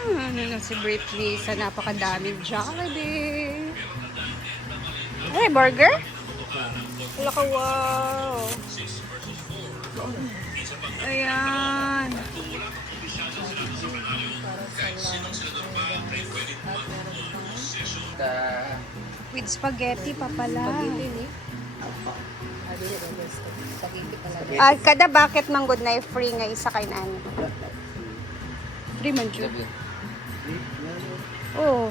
Ano na si Britney sa napakadaming Jollibee. Hey, burger? Wala ka, wow. Ayan. With spaghetti pa pala. Kada bucket man good na free nga isa kay nani. Free man jud. Oh,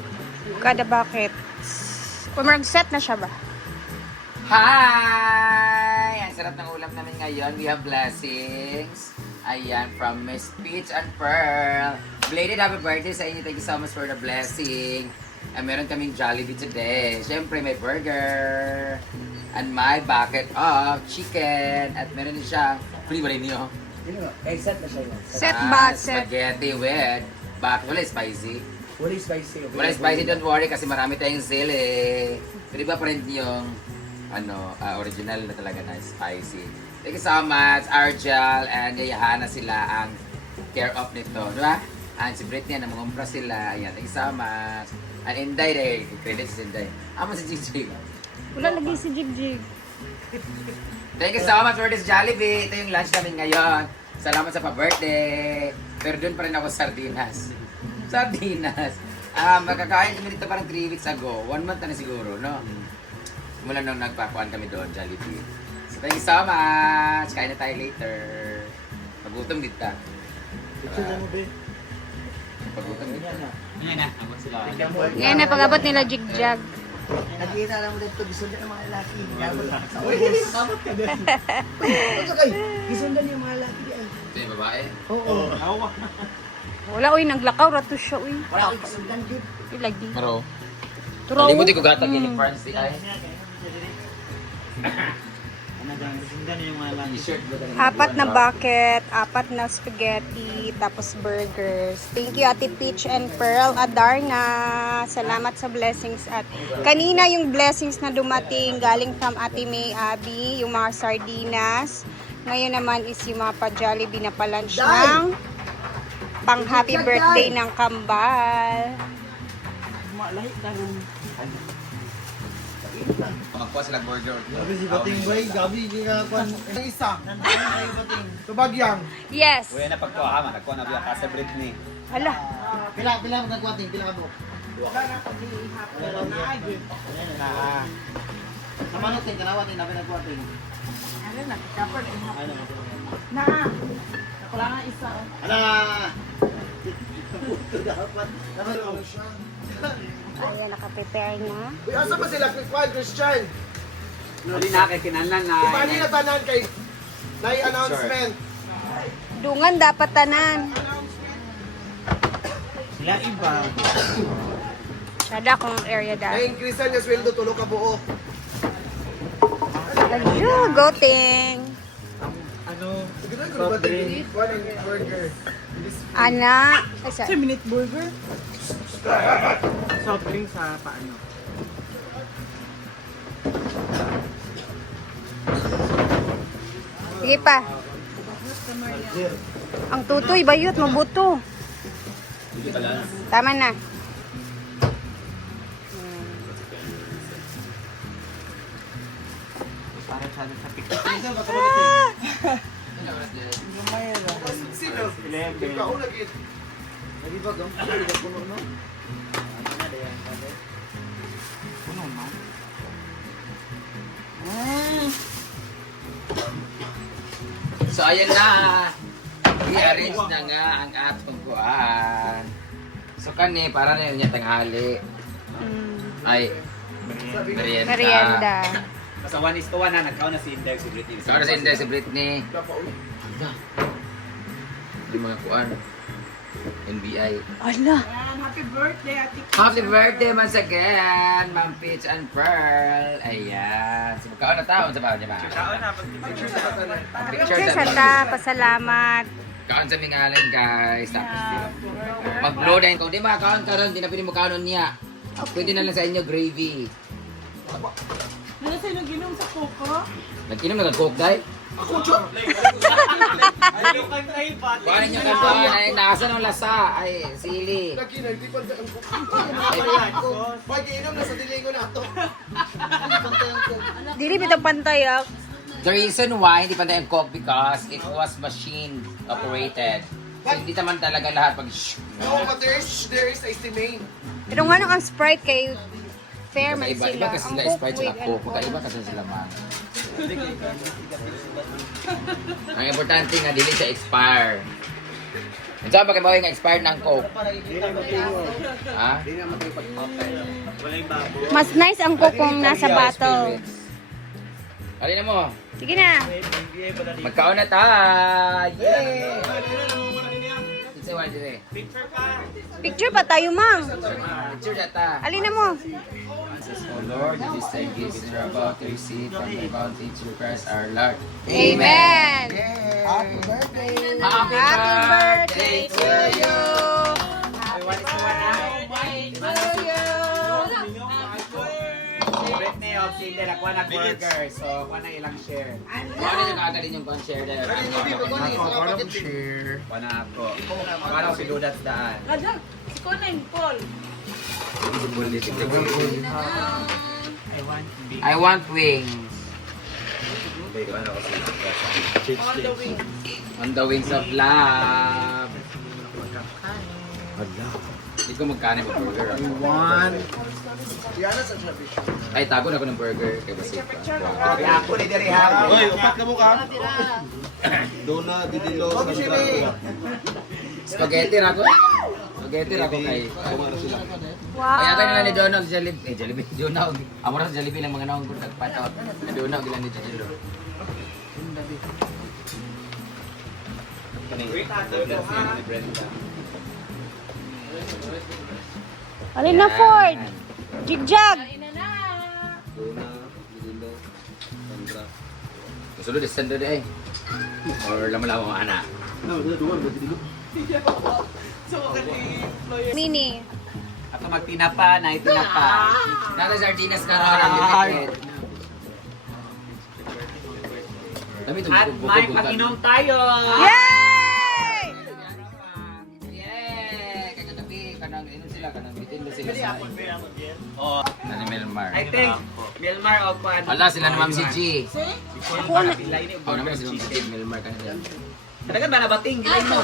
kada bucket. Pumarag set na siya ba? Hi! Ang sarap ng ulam namin ngayon. We have blessings. Ayan, from Miss Peach and Pearl. Belated happy birthday sa inyo. Thank you so much for the blessing. Meron kaming Jollibee today. Siyempre, may burger. And my bucket of chicken. At meron din siyang, free ba rin niyo? Set na siya yun. Set ba? Set. Spaghetti with, wala spicy. Wala spicy. Wala spicy, don't worry kasi marami tayong sale eh. Pero iba pa rin yung original na talaga na spicy. Thank you so much, Argel and Yayahana sila ang care of nito, di ba? And si Britney, namangumpra sila. Ayan, thank you so much. And Inday, credits si Inday. Amo si Jigjig. Wala lagi si Jigjig. Thank you so much for this Jollibee. Ito yung lunch namin ngayon. Salamat sa pa-birthday. Pero doon pa rin ako sardinas. Sardinas. Magkakain kami dito parang 3 weeks ago. 1 month na siguro, no? Mula nung nagpapuan kami doon, Jollibee. So thank you so much. Kain na tayo later. Pagutom dito. Pagutom dito. Yan na pag-abot nila Jigjag. Nakikita lang mo dito, gisundan ng mga lalaki. Sa ubos. Kapot ka din. Gisundan yung mga lalaki di ay. Ito yung babae. Oo. Wala, uy, naglakaw. Rato siya, uy. Wala ko gisundan din. Ilagi. Pero, Turaw. hindi mo di ko gatag yun ni Francie ay. T-shirt ba talaga? 4 na bucket, 4 na spaghetti, tapos burgers. Thank you, Ate Peach and Pearl Adarna. Salamat sa blessings. At kanina yung blessings na dumating galing from Ate May Abby, yung mga sardinas. Ngayon naman is yung mga pa-Jollibee na pa-lunch ng pang happy birthday ng kambal. Malahi ka rin. Magkuha sila burger. Gabi si Bating Boy, gabi kikakuan. Ang isa. Nandun kayo Bating. Tubagyang. Yes. Kuya na pagkuha ka man, nagkuha na biya ka sa Britney. Hala. Pila mo nagkuating, pila ka buok. Namanok ting kanawa ting nabi nagkuating. Ano na, kapag Ano? na. Nakulangan isa. Ana. Dapat. Dapat siya. Ayan, nakaprepare na. Uy, asa ba sila Kwan Christian? Hindi na kay kinanlan na. Ibali na tanan kay announcement. Dungan dapat tanan. Sila iba. Sada akong area Ay, dahil. increase niya sweldo tulo ka buo. Ayun, goting. Ano? Sige na ko Bating. Kwan ang burger. Ana. Ay, sorry. 2-minute burger. Soft drink sa paano? Sige pa. Ang tutoy, bayot, mabuto. Tama na. Para sa picture. Sino? Ikaw lagi. Lagi ba gam? Puno no? Puno man. So ayan na. I-arrange na nga ang atong kuhaan. So kani, para na yun yung tanghali. Ay, merienda. Merienda. Sa 1:1 na, nagkaon na si Index, si Britney. Ikaw na si Inday, si Britney. Hindi mga kuhaan. NBI. Ala. Happy birthday, Ate. Happy birthday once again, Ma'am Peach and Pearl. Ayan. Si magkaon na taon sa bawang niya ba? Kaon na, pag-picture sa tanan. Picture Sir sa Santa, pasalamat. kaon sa mingalan guys. Tapos mag-blow din. Kung di makakaon ka ron, di na pwede mo kaonon niya. Pwede na lang sa inyo gravy. Ano sa inyo ginom sa coco? Nag-inom na nag-coke dahil? Kuha ninyo kantuan. Ay, nasa ng lasa. Ay, sili. Lagi na, hindi pa ang cook. Pag iinom na sa dilingo na ito. Dili bitaw pantay ah. The reason why hindi pa tayo cook because it was machine operated. So, hindi naman talaga lahat pag No, but there is estimate. Pero nga nang ang Sprite kay fair man Iba, sila. iba kasi Ang sila Coke Sprite with sila Coke. alcohol. Kakaiba kasi sila man. Ang importante nga, dili siya expire. Ang saan ba kayo nga expired ng Coke? Ha? Mas nice ang Coke kung nasa bottle. Alin na mo? Sige na. Magkaon na tayo! Yay! It's a while today. Picture pa tayo, ma'am. Picture na ta. Alin na mo? O Lord, this time gifts we are about to receive from the bounty through Christ our Lord. Amen. Happy birthday! Happy Happy birthday to you. Britney of Cinder, kuha na burger. So, kuha na ilang share. Ano yung kagaling yung concert na Share. Kuha na ako. Kuha na si Dudat daan. I want wings. Kuha na ako si On the wings of love. Hindi ko magkano yung burger. Yan na sa sabi. Ay, tago na ako ng burger kay Basita. Kaya ako ni Diri ha. Hoy, upat ka mo ka. Dona, didilo. Spaghetti na ako. Spaghetti na ako kay. Wow. Kaya tayo nila ni Donog Jollibee. Jollibee. Donog. Amo sa Jollibee lang mga naong kung nagpatot. Donog ilang ni Jollibee. Alin na, Ford? Jigjag. Masulod is standard eh. Or lama-lama mga anak. Mini. Ako magtinapa, na itinapa. Nasa sardinas ka ron ang limited. Dami ito. At may pag-inom tayo. Yay! Yay! Kagagabi, kanang inom sila, kanang bitin na sila sa Nani Melmar. I think, Milmar o Kwan. Ala sila ni Ma'am si G. Ako na. Oh, naman si Ma'am si G, Melmar ka na. Kadagan ba na bating? Gilay mo.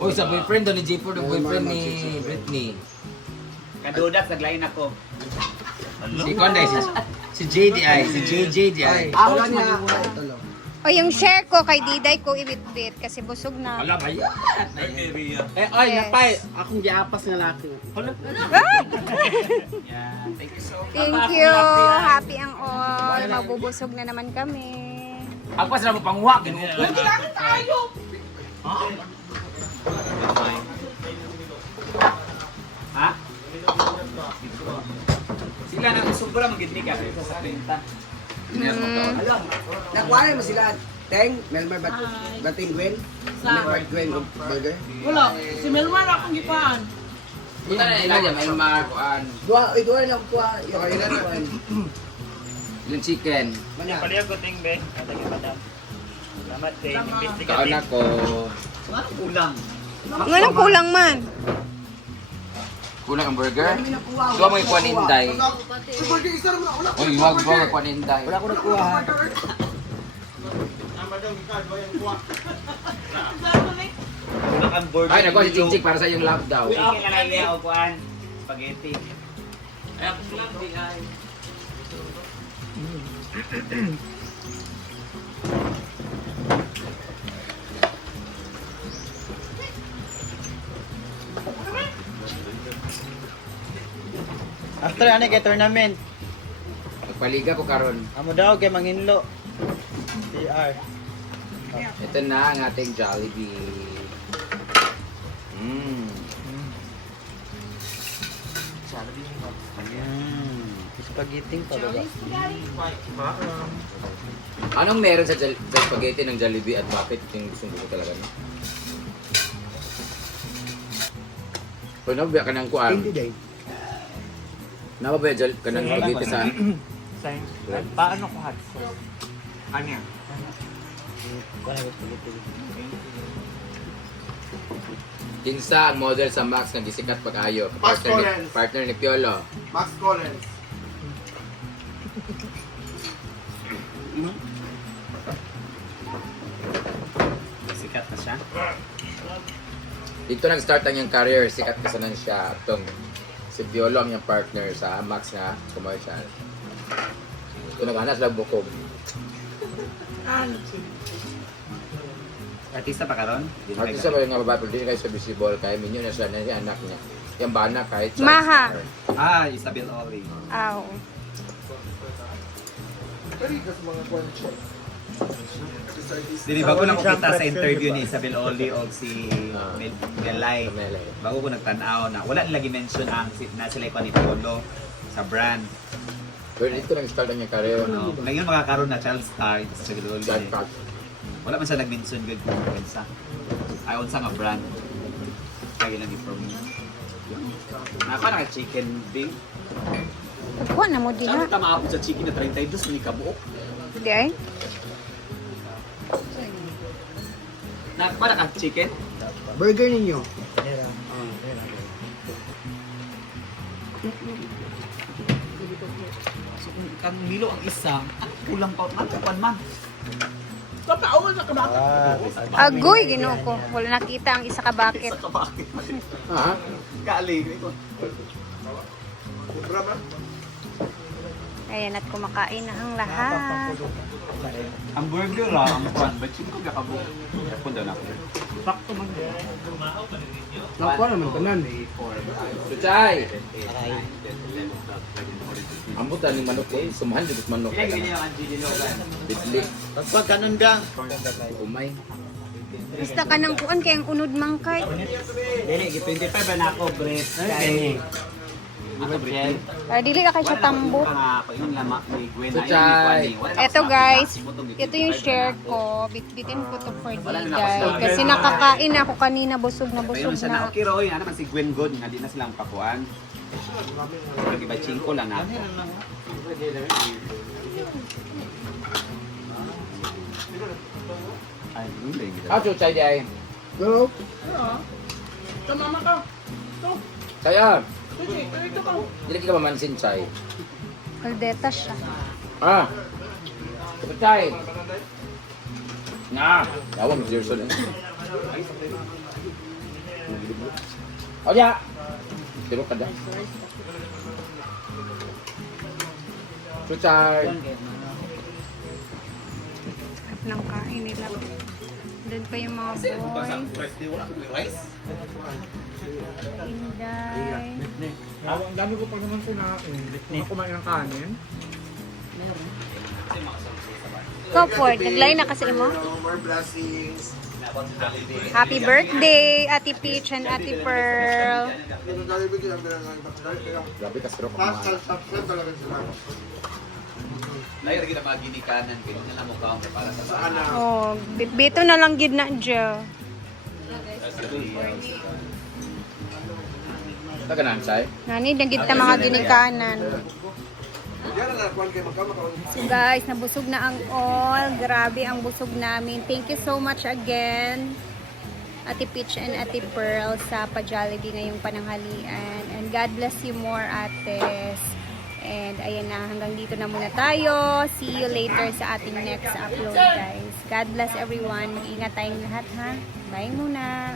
Uy, sa boyfriend doon ni J4, yung boyfriend ni Britney. Kadudat, naglain ako. Si Konday, si JDI, si JJDI. Wala niya. O yung share ko kay Diday ko ibitbit kasi busog na. Ala ba yan? Ay, Yes. napay. Akong giapas nga laki. Thank you so much. Thank you. Happy ang all. Magbubusog na naman kami. Agpas na mo panguha, ginuko. Ha? Sila na sobrang magiging ka sa kwenta. Alam, nakuha mo sila. Teng, Melmar Bating Gwen. Melmar Gwen of Burger. Wala, si Melmar akong gipaan. Punta na nila dyan, Melmar, kuan. Dua lang kuha. Yung kailan. Yung chicken. Mana? ko ting be. Katagi padam. Salamat ting. Kaon ako. Ulang. Anong kulang man? Kulang ang burger. Duwa mo yung kuan inday. Uy, wag ba kuan inday. Wala ko nakuha. Ulang ang board. Ay, nakuha si Chick para sa yung love daw. Chicken na lang niya o kuan. Spaghetti. After ano kay tournament, Nagpaliga ko karon. amo daw kay manginlo. PR. Ito na ang ating Jollibee. Spaghetti pa ba? Anong meron sa, sa spaghetti ng Jollibee at bakit yung gusto ko talaga no? Pwede biya ka ng kuan. Hindi day. Napa ba yung kanang spaghetti sa... Paano ko hot sauce? Ano yan? Kinsa ang model sa Max nga gisikat pag-ayo. Max Collins. Partner ni Piolo. Max Collins. Sikat na siya. Dito nag-start ang iyang career. Sikat kasanan siya. Itong si Piolo ang iyang partner sa Max nga commercial. Ito nag-anas lang bukog. Artista pa karon? Artista ba yung nga babae, pero hindi kayo sa visible. Kaya minyo na siya na yung anak niya. Yung bana kahit sa Maha. star. Ah, Isabel Oli. Aw. Dili bago lang ko kita sa interview ni Isabel Oli o si Melay. Melay. Bago ko nagtanaw na wala nila gi-mention ang na sila pa ni Polo sa brand. Pero dito nag-start ang iyang career. Ngayon makakaroon na child star sa Isabel Oli. Child pack. Wala man siya nag-mention good kung unsa. Ay unsa nga brand. Kaya lang i-promote. Ako na chicken wing. Kuha na mo din Saan ha. tama ako sa chicken na 32 ni kabuok? Hindi ay. Para ka chicken? Burger ninyo. So kung kang milo ang isa, kulang pa man. Tatawa na kabata. Agoy, ginoo ko. Wala nakita ang isa ka bucket. Isa ka bakit? Ha? Kali. Ayan, at kumakain na ang lahat. Ang burger ang kwan. Ba't yun ko gakabuok? Punta na ako. Sakto man. Nakuha naman tanan. Suchay! Ambutan ni manok eh. Sumahan dito sa manok. Ilang ganyan ang Gigi Logan? Bidli. Pagpag kanon ka. Umay. Basta ka ng kuan kayang unod mangkay. Dili, 25 ba na ako, Brett? Kaya ako, Brett. Dili ka kay siya tambo. Ako yung lama ni Gwen. Suchay! Eto guys, ito yung share ko. Bitbitin ko to for Diday. Kasi nakakain ako kanina, busog na Ayun busog siya na, na. okay Roy, ano man si Gwen God, nga di na silang pakuan. Lagi ba chingko lang ako. Ay, hindi kita. Ah, Suchay di ay. Pero, Tumama ka. Ito. Kaya, Sige, ito ka. hindi ka mamansin, Chay. Caldeta siya. Ah! Suchay! Nga! Yawa, Miss Gerson eh. O diya! Tiro ka dyan. Suchay! Sarap ng kain nila. Doon pa yung mga boy. Inday. Ang dami ko pa naman sinain. Kung kumain ng kanin. Go Ford, naglain na kasi mo. More blessings. Happy birthday, Ate Peach and Ate Pearl. Ito dali bigyan ang pinangalan pa. Grabe ka stroke Pascal subscribe talaga sila. Layo kita mga ginikanan, ganyan lang mukha ko para sa Ana. Oh, bito na lang gid na dyan. Ito ka na, Chay? Nani, nagid ta mga ginikanan. Yan na kuan kay magkama. So guys, nabusog na ang all. Grabe ang busog namin. Thank you so much again, Ate Peach and Ate Pearl sa pa-Jollibee ngayong pananghalian. And God bless you more, Ates. And ayan na, hanggang dito na muna tayo. See you later sa ating next upload, guys. God bless everyone. Mag-ingat tayong lahat, ha? Bye muna.